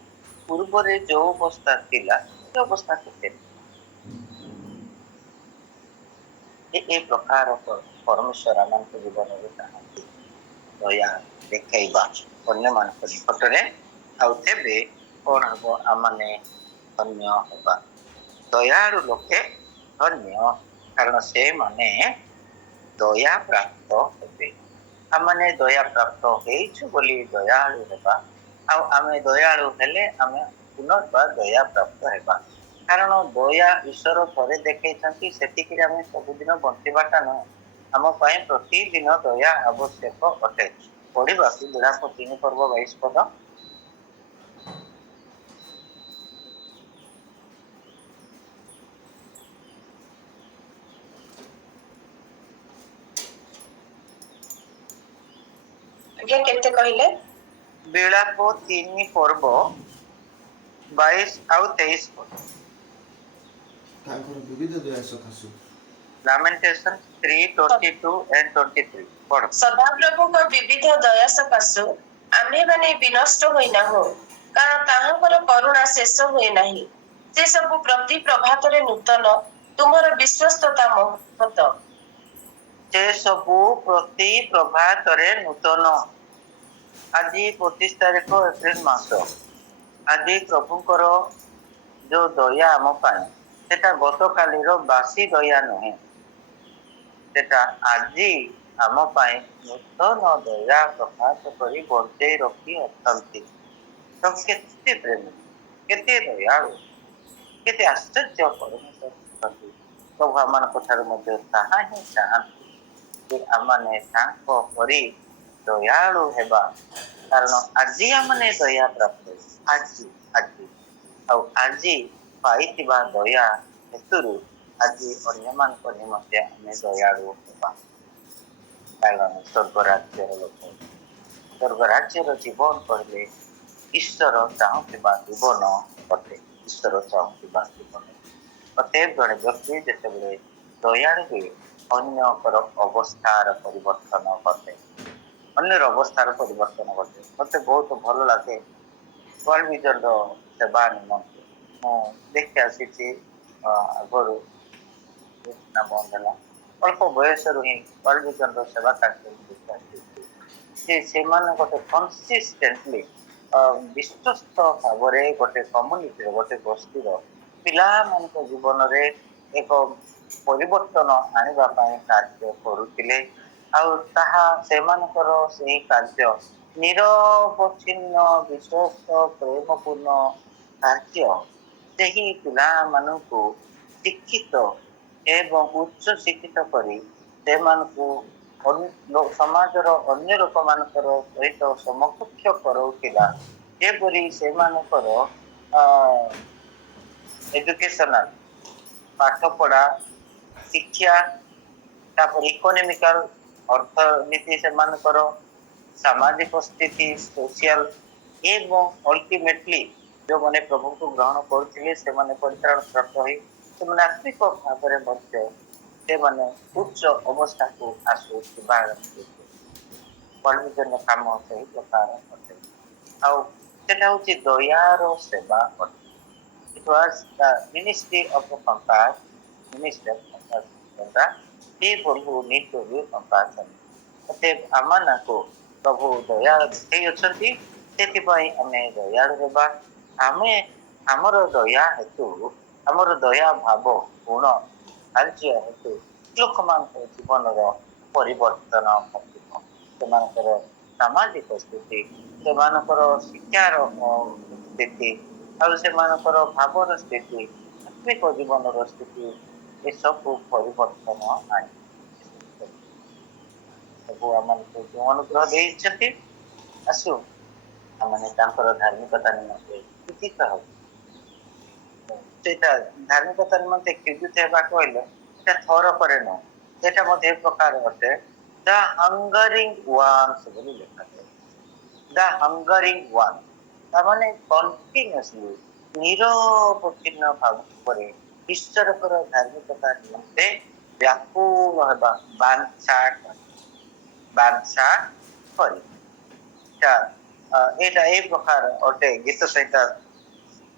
ପୂର୍ବରେ ଯୋଉ ଅବସ୍ଥା ଥିଲା ସେ ଅବସ୍ଥାକୁ ଫେରିଲା। ଏ ପ୍ରକାର ପରମେଶ୍ୱର ଆମମାନଙ୍କ ଜୀବନରେ ଚାହାନ୍ତି ଦୟା ଦେଖେଇବା ଅନ୍ୟମାନଙ୍କ ନିକଟରେ। ଆଉ ତେବେ କଣ ହବ, ଆମମାନେ ଧନ୍ୟ ହେବା। ଦୟାଳୁ ଲୋକେ ଧନ୍ୟ, କାରଣ ସେମାନେ ଦୟା ପ୍ରାପ୍ତ ହେବେ। ଆମମାନେ ଦୟା ପ୍ରାପ୍ତ ହେଇଛୁ ବୋଲି ଦୟାଳୁ ହେବା, ଆଉ ଆମେ ଦୟାଳୁ ହେଲେ ଆମେ ପୁନର୍ବାର ଦୟା ପ୍ରାପ୍ତ ହେବା। କାରଣ ଦୟା ଈଶ୍ୱର ଥରେ ଦେଖେଇଛନ୍ତି, ସେତିକିରେ ଆମେ ସବୁଦିନ ବଞ୍ଚିବାଟା ନୁହେଁ। ଆମ ପାଇଁ ପ୍ରତିଦିନ ଦୟା ଆବଶ୍ୟକ ଅଟେ। ପଢିବା ବିଳାପ 3 ପର୍ବ 22 ପଦ। ଆଜ୍ଞା କେତେ କହିଲେ? ବିଳାପ 3 ପର୍ବ 22 ଆଉ 23 ପଦ। ତାଙ୍କର ବିବିଧ ଦୟା ସକାଶୁ। Lamentation 3:22 and 23 ପଢ। ସଦାପ୍ରଭୁଙ୍କ ବିବିଧ ଦୟା ସକାଶୁ ଆମ୍ଭେମାନେ ବିନଷ୍ଟ ହୋଇନାହୁଁ, କାରଣ ତାହାଙ୍କର କରୁଣା ଶେଷ ହୁଏ ନାହିଁ। ସେ ସବୁ ପ୍ରତି ପ୍ରଭାତରେ ନୂତନ, ତୁମର ବିଶ୍ୱସ୍ତତା ମହତ। ସେ ସବୁ ପ୍ରତି ପ୍ରଭାତରେ ନୂତନ। ଆଜି 25 ତାରିଖ ଏପ୍ରିଲ ମାସ। ଆଜି ପ୍ରଭୁଙ୍କର ଯୋଉ ଦୟା ଆମ ପାଇଁ, ସେଟା ଗତକାଲିର ବାସି ଦୟା ନୁହେଁ, ସେଟା ଆଜି ଆମ ପାଇଁ ନୂତନ ଦୟା ପ୍ରକାଶ କରି ବଞ୍ଚେଇ ରଖି ଅଛନ୍ତି। ତ କେତେ ପ୍ରେମ, କେତେ ଦୟାଳୁ, କେତେ ଆଶ୍ଚର୍ଯ୍ୟ ପରମେଶ୍ୱର ଅଛନ୍ତି। ପ୍ରଭୁ ଆମମାନଙ୍କ ଠାରୁ ମଧ୍ୟ ତାହା ହିଁ ଚାହାନ୍ତି ଯେ ଆମମାନେ ତାଙ୍କ ପରି ଦୟାଳୁ ହେବା। କାରଣ ଆଜି ଆମମାନେ ଦୟା ପ୍ରାପ୍ତ, ଆଜି ଆଜି ଆଉ ଆଜି ପାଇଥିବା ଦୟା ହେତୁରୁ ଆଜି ଅନ୍ୟମାନଙ୍କ ନିମନ୍ତେ ଆମେ ଦୟାଳୁ ହେବା। କାରଣ ସ୍ୱର୍ଗ ରାଜ୍ୟର ଲୋକ, ସ୍ୱର୍ଗ ରାଜ୍ୟର ଜୀବନ କହିଲେ ଈଶ୍ୱର ଚାହୁଁଥିବା ଜୀବନ ଅଟେ। ଈଶ୍ୱର ଚାହୁଁଥିବା ଜୀବନ। ପ୍ରତ୍ୟେକ ଜଣେ ବ୍ୟକ୍ତି ଯେତେବେଳେ ଦୟାଳୁ ହୁଏ, ଅନ୍ୟଙ୍କର ଅବସ୍ଥାର ପରିବର୍ତ୍ତନ ଘଟେ। ଅନ୍ୟର ଅବସ୍ଥାର ପରିବର୍ତ୍ତନ ଘଟେ। ମତେ ବହୁତ ଭଲ ଲାଗେ ୱାର୍ଲଡ ଭିଜନର ସେବା ନିମନ୍ତେ ମୁଁ ଦେଖି ଆସିଛି। ଆଗରୁ ବନ୍ଦ ହେଲା, ଅଳ୍ପ ବୟସରୁ ହିଁ ୱାର୍ଲଡ ଭିଜନର ସେବା କାର୍ଯ୍ୟ ଦେଖି ଆସିଛି ଯେ ସେମାନେ ଗୋଟେ କନସିଷ୍ଟେଣ୍ଟଲି ବିଶ୍ୱସ୍ତ ଭାବରେ ଗୋଟେ କମ୍ୟୁନିଟିର, ଗୋଟେ ଗୋଷ୍ଠୀର ପିଲାମାନଙ୍କ ଜୀବନରେ ଏକ ପରିବର୍ତ୍ତନ ଆଣିବା ପାଇଁ କାର୍ଯ୍ୟ କରୁଥିଲେ। ଆଉ ତାହା ସେମାନଙ୍କର ସେହି କାର୍ଯ୍ୟ ନିରବଚ୍ଛିନ୍ନ ବିଶ୍ୱସ୍ତ ପ୍ରେମପୂର୍ଣ୍ଣ କାର୍ଯ୍ୟ ସେହି ପିଲାମାନଙ୍କୁ ଶିକ୍ଷିତ ଏବଂ ଉଚ୍ଚ ଶିକ୍ଷିତ କରି ସେମାନଙ୍କୁ ସମାଜର ଅନ୍ୟ ଲୋକମାନଙ୍କର ସହିତ ସମକକ୍ଷ କରାଉଥିଲା। ଯେପରି ସେମାନଙ୍କର ଏଜୁକେସନାଲ ପାଠପଢା, ଶିକ୍ଷା, ତାପରେ ଇକୋନୋମିକାଲ ଅର୍ଥନୀତି, ସେମାନଙ୍କର ସାମାଜିକ ସ୍ଥିତି, ସୋସିଆଲ, ଏବଂ ଅଲ୍ଟିମେଟଲି ଯେଉଁମାନେ ପ୍ରଭୁଙ୍କୁ ଗ୍ରହଣ କରୁଥିଲେ ସେମାନେ ପରିତ୍ରାଣ ପ୍ରାପ୍ତ ହୋଇ ସେମାନେ ଆତ୍ମିକ ଭାବରେ ମଧ୍ୟ ସେମାନେ ଉଚ୍ଚ ଅବସ୍ଥାକୁ ଆସୁଥିବା ପରିବର୍ତ୍ତନ କାମ ସେହି ପ୍ରକାର ଅଟେ। ଆଉ ସେଟା ହଉଛି ଦୟାର ସେବା ଅଟେ। It was the ministry of the compassion, minister of compassion, प्रभु नीड टू बी कंपैशन अते आमनको प्रभु दया देई अछंती सेतिपई आमे दयाळु हेबा आमे हमर दया हेतु हमर दया भाव गुण कार्य हेतु लोकमानक जीवनर परिवर्तन घटिବ ସେମାନଙ୍କର ସାମାଜିକ ସ୍ଥିତି ସେମାନଙ୍କର ଶିକ୍ଷାର ସ୍ଥିତି ଆଉ ସେମାନଙ୍କର ଭାବର ସ୍ଥିତି ଆତ୍ମିକ ଜୀବନର ସ୍ଥିତି ଏସବୁ ପରିବର୍ତ୍ତନ ଆଣିବ ସବୁ ଆମମାନଙ୍କୁ ଯେଉଁ ଅନୁଗ୍ରହ ଦେଇଛନ୍ତି ଆସୁ ଆମମାନେ ତାଙ୍କର ଧାର୍ମିକତା ନିମନ୍ତେ କୃତିତ୍ୱ ହଉ ସେଇଟା ଧାର୍ମିକତା ନିମନ୍ତେ କୃତିତ୍ୱ ହେବା କହିଲେ ସେଟା ଥରକରେ ନୁହଁ ସେଟା ମଧ୍ୟ ଏକ ପ୍ରକାର ଅଟେ ଦ ହଙ୍ଗରିଂ ୱାନ୍ସ ବୋଲି ଲେଖାଯାଏ ଦ ହଙ୍ଗରିଂ ୱାନ୍ ତାମାନେ କଣ୍ଟିନ୍ୟୁଅସଲି ନିରବଚ୍ଛିନ୍ନ ଭାବରେ ଈଶ୍ୱରଙ୍କର ଧାର୍ମିକତା ନିମନ୍ତେ ବ୍ୟାକୁଳ ହେବା ବାଞ୍ଛା କରିବା ଏଇଟା ଏଇ ପ୍ରକାର ଅଟେ ଗୀତ ସଂହିତା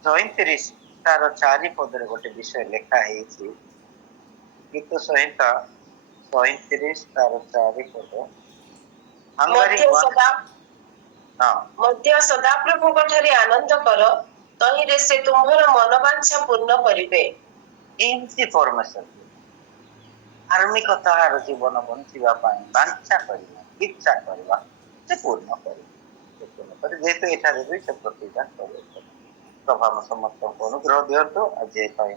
34 ତାର 4 ପଦରେ ଗୋଟେ ବିଷୟ ଲେଖା ହେଇଛି ଗୀତ ସଂହିତା 34 ତାର 4 ପଦ ମଧ୍ୟ ସଦା ହଁ ମଧ୍ୟ ସଦାପ୍ରଭୁଙ୍କ ଠାରେ ଆନନ୍ଦ କର ତହିଁରେ ସେ ତୁମ୍ଭର ମନୋବାଞ୍ଛା ପୂର୍ଣ୍ଣ କରିବେ ଏମିତି ପରମେଶ୍ୱର ଧାର୍ମିକତାର ଜୀବନ ବଞ୍ଚିବା ପାଇଁ ବାଞ୍ଛା କରିବା ଇଚ୍ଛା କରିବା ସେ ପୂର୍ଣ୍ଣ କରିବେ ପୂର୍ଣ୍ଣ କରି ଯେହେତୁ ଏଠାରେ ବି ସେ ପ୍ରତିଜ୍ଞା କରିବେ ପ୍ରଭୁ ଆମ ସମସ୍ତଙ୍କୁ ଅନୁଗ୍ରହ ଦିଅନ୍ତୁ ଆଜି ପାଇଁ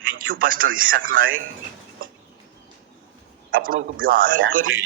थैंक यू पास्टर इसाक नायक आपको व्यवहार हाँ, करी